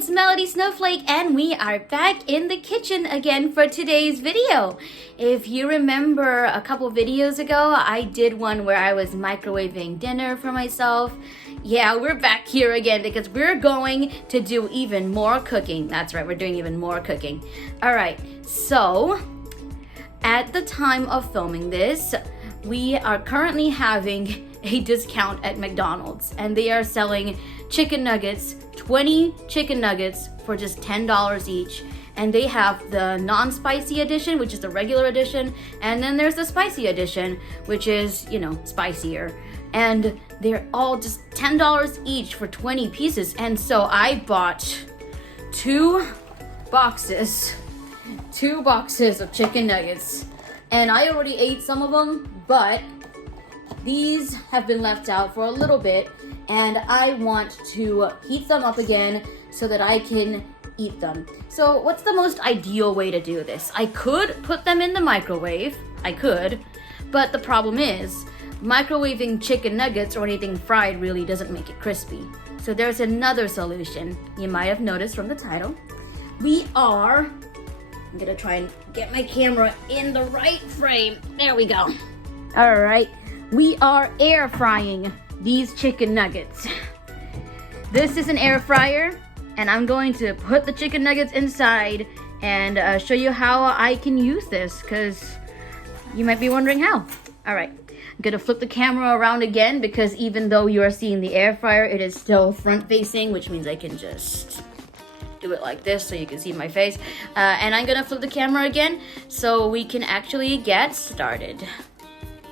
it's Melody Snowflake and we are back in the kitchen again for today's video. If you remember a couple videos ago, I did one where I was microwaving dinner for myself. Yeah, we're back here again because we're going to do even more cooking. That's right, we're doing even more cooking. All right, so at the time of filming this, we are currently having a discount at McDonald's and they are selling chicken nuggets, 20 chicken nuggets for just $10 each. And they have the non-spicy edition, which is the regular edition, and then there's the spicy edition, which is, you know, spicier. And they're all just $10 each for 20 pieces. And so I bought two boxes of chicken nuggets. And I already ate some of them, but these have been left out for a little bit, and I want to heat them up again so that I can eat them. So what's the most ideal way to do this? I could put them in the microwave, but the problem is microwaving chicken nuggets or anything fried really doesn't make it crispy. So there's another solution. You might have noticed from the title. I'm gonna try and get my camera in the right frame. There we go. All right. We are air frying these chicken nuggets. This is an air fryer, and I'm going to put the chicken nuggets inside and show you how I can use this, because you might be wondering how. All right, I'm gonna flip the camera around again because even though you are seeing the air fryer, it is still front facing, which means I can just do it like this so you can see my face. And I'm gonna flip the camera again so we can actually get started.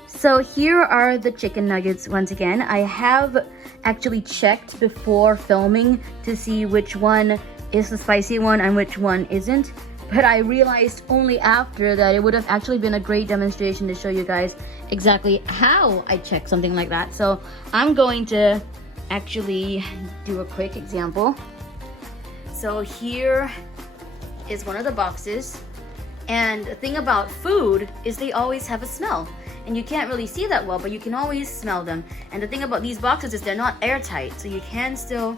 So here are the chicken nuggets once again. I have actually checked before filming to see which one is the spicy one and which one isn't. But I realized only after that it would have actually been a great demonstration to show you guys exactly how I check something like that. So I'm going to actually do a quick example. So here is one of the boxes. And the thing about food is they always have a smell. And you can't really see that well, but you can always smell them. And the thing about these boxes is they're not airtight, so you can still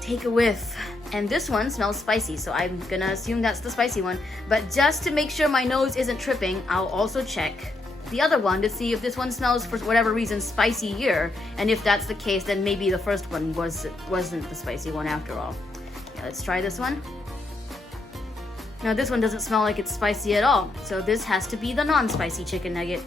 take a whiff. And this one smells spicy, so I'm gonna assume that's the spicy one. But just to make sure my nose isn't tripping, I'll also check the other one to see if this one smells, for whatever reason, spicier. And if that's the case, then maybe the first one wasn't the spicy one after all. Yeah, let's try this one. Now this one doesn't smell like it's spicy at all, so this has to be the non-spicy chicken nugget.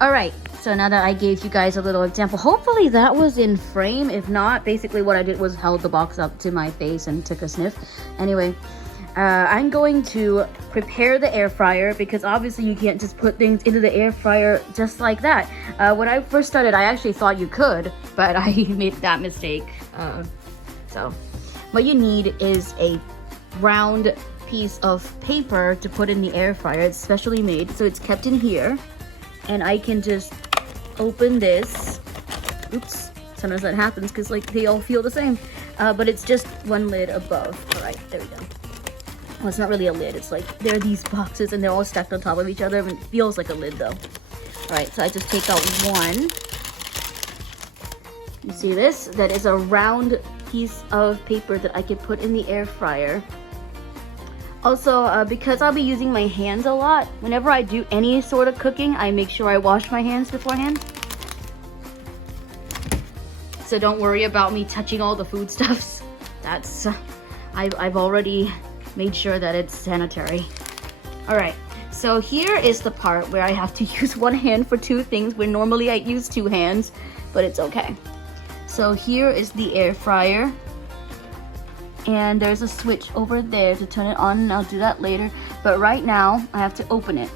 All right, so now that I gave you guys a little example, hopefully that was in frame. If not, basically what I did was held the box up to my face and took a sniff. Anyway, I'm going to prepare the air fryer because obviously you can't just put things into the air fryer just like that. When I first started, I actually thought you could, but I made that mistake. So what you need is a round piece of paper to put in the air fryer. It's specially made, so it's kept in here, and I can just open this. Oops, sometimes that happens because like they all feel the same, but it's just one lid above. All right, there we go. Well, it's not really a lid, it's like there are these boxes and they're all stacked on top of each other, and it feels like a lid though. All right, so I just take out one. You see this? That is a round piece of paper that I could put in the air fryer. Also, because I'll be using my hands a lot, whenever I do any sort of cooking, I make sure I wash my hands beforehand. So don't worry about me touching all the foodstuffs. That's, I've already made sure that it's sanitary. All right, so here is the part where I have to use one hand for two things, where normally I use two hands, but it's okay. So here is the air fryer. And there's a switch over there to turn it on, and I'll do that later. But right now, I have to open it.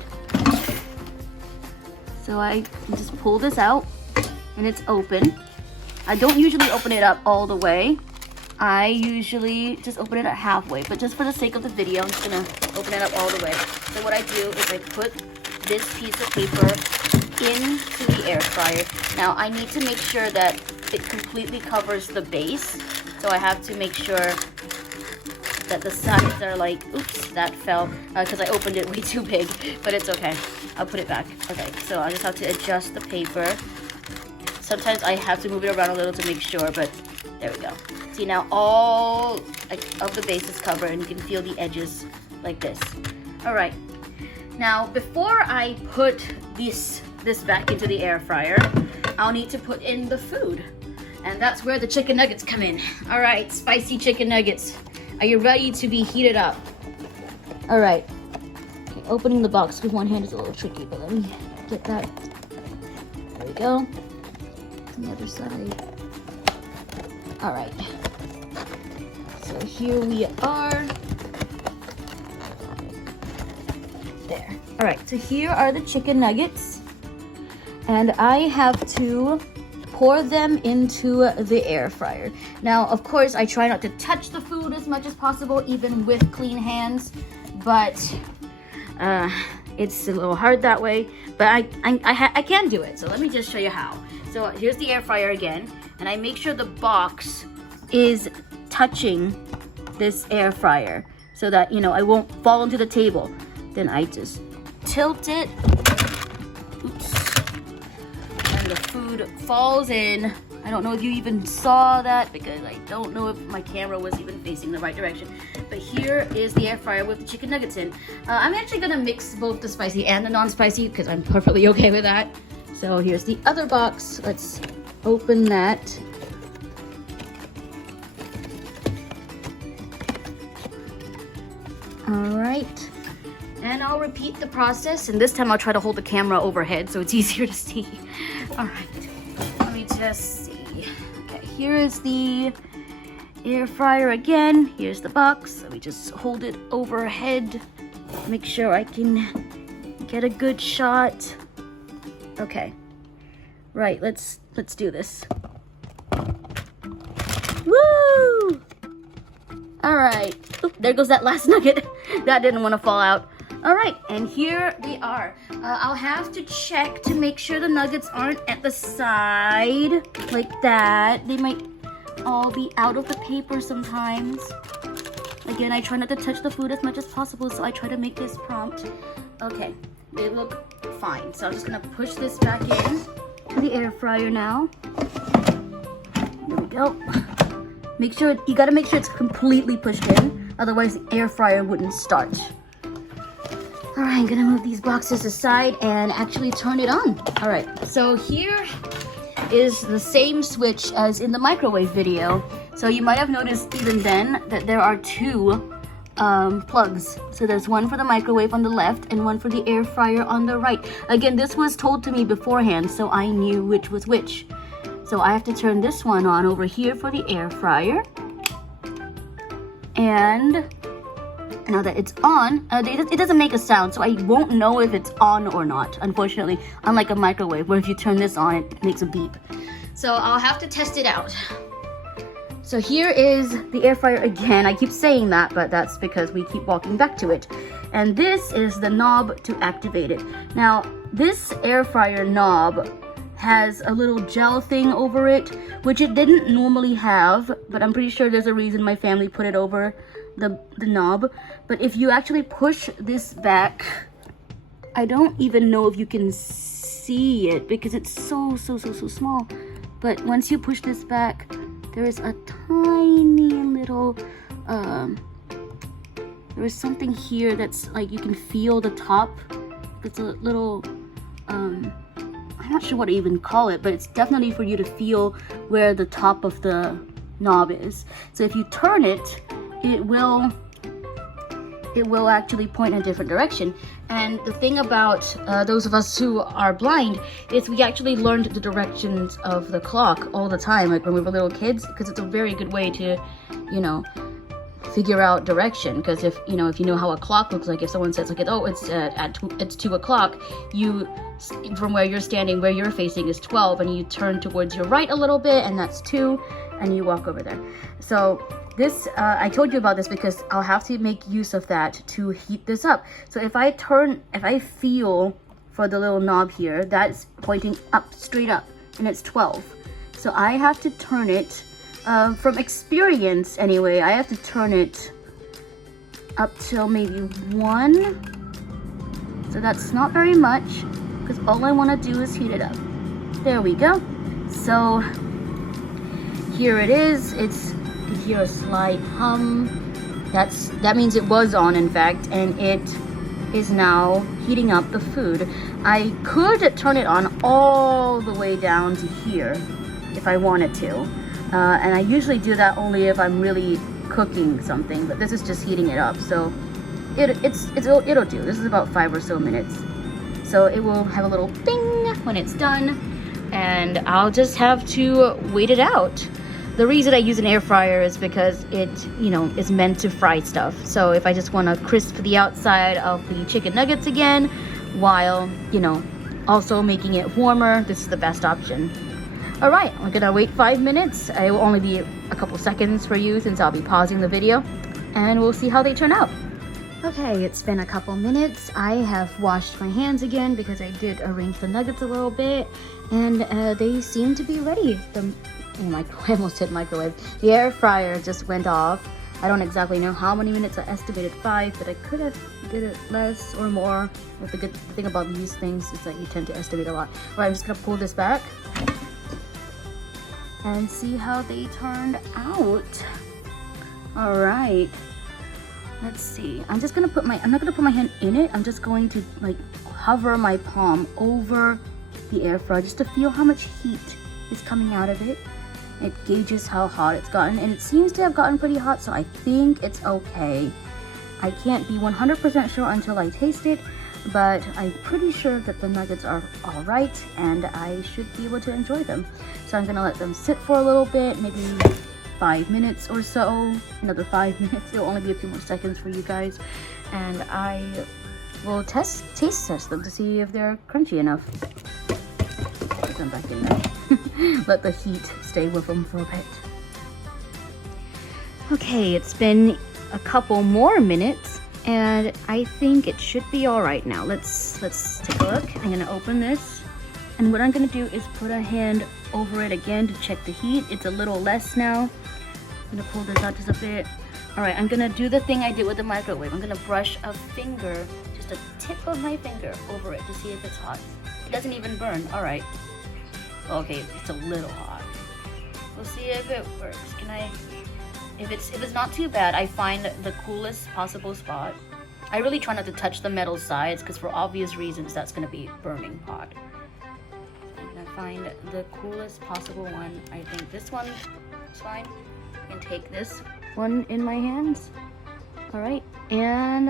So I just pull this out, and it's open. I don't usually open it up all the way. I usually just open it at halfway, but just for the sake of the video, I'm just gonna open it up all the way. So what I do is I put this piece of paper into the air fryer. Now I need to make sure that it completely covers the base. So I have to make sure that the sides are like, oops, that fell because I opened it way too big, but it's okay. I'll put it back. Okay, so I just have to adjust the paper. Sometimes I have to move it around a little to make sure, but there we go. So See now all of the base is covered and you can feel the edges like this. All right. Now before I put this back into the air fryer, I'll need to put in the food. And that's where the chicken nuggets come in. All right, spicy chicken nuggets. Are you ready to be heated up? All right. Okay, opening the box with one hand is a little tricky, but let me get that. There we go. On the other side. All right. So here we are. There. All right, so here are the chicken nuggets. And I have to pour them into the air fryer. Now, of course, I try not to touch the food as much as possible, even with clean hands, but it's a little hard that way, but I can do it. So let me just show you how. So here's the air fryer again, and I make sure the box is touching this air fryer so that, you know, I won't fall into the table. Then I just tilt it. Oops. The food falls in. I don't know if you even saw that because I don't know if my camera was even facing the right direction. But here is the air fryer with the chicken nuggets in. I'm actually gonna mix both the spicy and the non-spicy because I'm perfectly okay with that. So here's the other box. Let's open that. All right. And I'll repeat the process, and this time I'll try to hold the camera overhead so it's easier to see. All right, let me just see. Okay, here is the air fryer again. Here's the box. Let me just hold it overhead. Make sure I can get a good shot. Okay, right, let's do this. Woo! All right, oop, there goes that last nugget. That didn't want to fall out. All right, and here they are. I'll have to check to make sure the nuggets aren't at the side like that. They might all be out of the paper sometimes. Again, I try not to touch the food as much as possible, so I try to make this prompt. Okay, they look fine. So I'm just gonna push this back in to the air fryer now. There we go. You gotta make sure it's completely pushed in, otherwise the air fryer wouldn't start. All right, I'm gonna move these boxes aside and actually turn it on. All right, so here is the same switch as in the microwave video. So you might have noticed even then that there are two plugs. So there's one for the microwave on the left and one for the air fryer on the right. Again, this was told to me beforehand, so I knew which was which. So I have to turn this one on over here for the air fryer. And now that it's on, it doesn't make a sound, so I won't know if it's on or not, unfortunately, unlike a microwave where if you turn this on, it makes a beep. So I'll have to test it out. So here is the air fryer again. I keep saying that, but that's because we keep walking back to it. And this is the knob to activate it. Now, this air fryer knob has a little gel thing over it, which it didn't normally have, but I'm pretty sure there's a reason my family put it over the knob. But if you actually push this back, I don't even know if you can see it because it's so small. But once you push this back, there is a tiny little there is something here that's like you can feel the top. It's a little I'm not sure what to even call it, but it's definitely for you to feel where the top of the knob is. So if you turn it, it will actually point in a different direction. And the thing about those of us who are blind is we actually learned the directions of the clock all the time, like when we were little kids, because it's a very good way to, you know, figure out direction. Because if you know how a clock looks like, if someone says like, oh, it's 2 o'clock, you, from where you're standing, where you're facing is 12, and you turn towards your right a little bit, and that's 2, and you walk over there. So this, I told you about this because I'll have to make use of that to heat this up. So if I feel for the little knob here, that's pointing up, straight up, and it's 12. So I have to turn it, from experience anyway, I have to turn it up till maybe 1. So that's not very much, because all I want to do is heat it up. There we go. So here it is. It's hear a slight hum. That means it was on, in fact, and it is now heating up the food. I could turn it on all the way down to here if I wanted to, and I usually do that only if I'm really cooking something, but this is just heating it up, so it'll do. This is about 5 or so minutes, so it will have a little ding when it's done, and I'll just have to wait it out. The reason I use an air fryer is because it, is meant to fry stuff. So if I just want to crisp the outside of the chicken nuggets again, while, also making it warmer, this is the best option. All right, I'm gonna wait 5 minutes. It will only be a couple seconds for you since I'll be pausing the video, and we'll see how they turn out. Okay, it's been a couple minutes. I have washed my hands again because I did arrange the nuggets a little bit, and they seem to be ready. I almost hit microwave. The air fryer just went off. I don't exactly know how many minutes. I estimated 5, but I could have did it less or more. But the good thing about these things is that you tend to estimate a lot. All right, I'm just gonna pull this back and see how they turned out. All right, let's see. I'm not gonna put my hand in it. I'm just going to hover my palm over the air fryer just to feel how much heat is coming out of it. It gauges how hot it's gotten, and it seems to have gotten pretty hot, so I think it's okay. I can't be 100% sure until I taste it, but I'm pretty sure that the nuggets are all right, and I should be able to enjoy them. So I'm gonna let them sit for a little bit, maybe 5 minutes or so. Another 5 minutes. It'll only be a few more seconds for you guys, and I will taste test them to see if they're crunchy enough. Put them back in there. Let the heat stay with them for a bit. Okay, it's been a couple more minutes, and I think it should be all right now. Let's take a look. I'm gonna open this, and what I'm gonna do is put a hand over it again to check the heat. It's a little less now. I'm gonna pull this out just a bit. All right, I'm gonna do the thing I did with the microwave. I'm gonna brush a finger, just a tip of my finger over it to see if it's hot. It doesn't even burn. All right. Okay, it's a little hot. We'll see if it works. If it's not too bad, I find the coolest possible spot. I really try not to touch the metal sides because for obvious reasons that's gonna be burning hot. I'm gonna find the coolest possible one. I think this one is fine. I can take this one in my hands. All right, and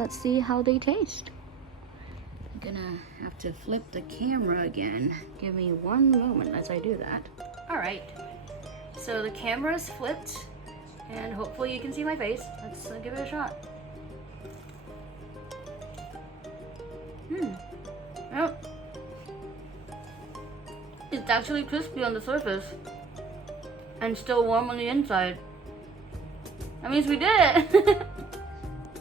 let's see how they taste. Gonna have to flip the camera again. Give me 1 moment as I do that. All right, so the camera's flipped, and hopefully you can see my face. Let's give it a shot. Oh, it's actually crispy on the surface and still warm on the inside. That means we did it.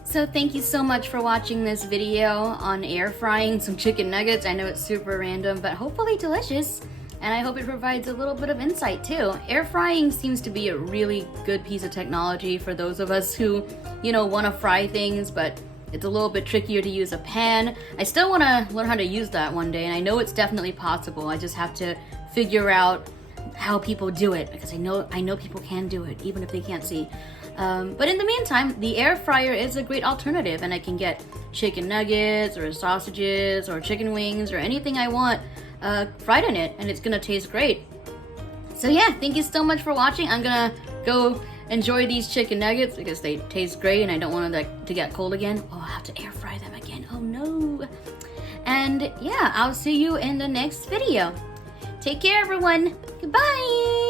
So thank you so much for watching this video on air frying some chicken nuggets. I know it's super random, but hopefully delicious. And I hope it provides a little bit of insight too. Air frying seems to be a really good piece of technology for those of us who, want to fry things, but it's a little bit trickier to use a pan. I still want to learn how to use that one day, and I know it's definitely possible. I just have to figure out how people do it, because I know people can do it, even if they can't see. But in the meantime, the air fryer is a great alternative, and I can get chicken nuggets or sausages or chicken wings or anything I want fried in it, and it's gonna taste great. So yeah, thank you so much for watching. I'm gonna go enjoy these chicken nuggets because they taste great, and I don't want them to get cold again. Oh, I'll have to air fry them again. Oh no. And yeah, I'll see you in the next video. Take care, everyone. Goodbye.